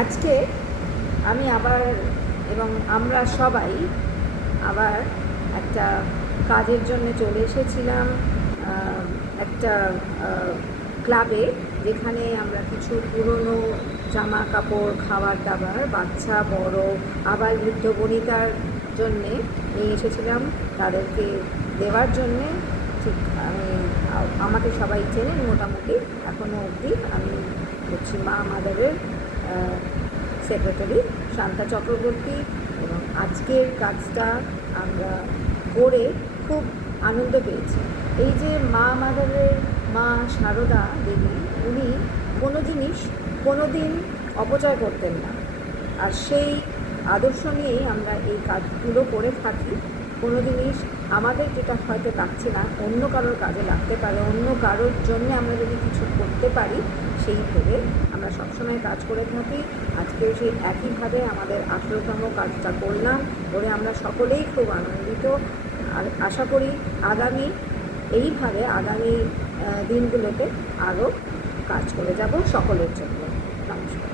আজকে আমি আবার এবং আমরা সবাই আবার একটা কাজের জন্য চলে এসেছিলাম একটা ক্লাবে, যেখানে আমরা কিছু পুরনো জামা কাপড়, খাবার দাবার, বাচ্চা বড় আবার বৃদ্ধ বনিতার জন্যে নিয়ে এসেছিলাম তাদেরকে দেওয়ার জন্যে। ঠিক আমাকে সবাই চেনেন মোটামুটি, এখনও অবধি আমি হচ্ছি মা মাদারের সেক্রেটারি শান্তা চক্রবর্তী। এবং আজকের কাজটা আমরা করে খুব আনন্দ পেয়েছি। এই যে মা মাদারের মা সারদা দেবী, উনি কোনো জিনিস কোনো দিন অপচয় করতেন না, আর সেই আদর্শ নিয়েই আমরা এই কাজগুলো করে থাকি। কোনো জিনিস আমাদের যেটা হয়তো লাগছে না, অন্য কারোর কাজে লাগতে পারে, অন্য কারোর জন্য আমরা যদি কিছু করতে পারি, সেই ভেবে আমরা সবসময় কাজ করে থাকি। আজকেও সেই একইভাবে আমাদের 18তম কাজটা করলাম, করে আমরা সকলেই খুব আনন্দিত। আর আশা করি এইভাবে আগামী দিনগুলোতে আরও কাজ করে যাব সকলের জন্য। নমস্কার।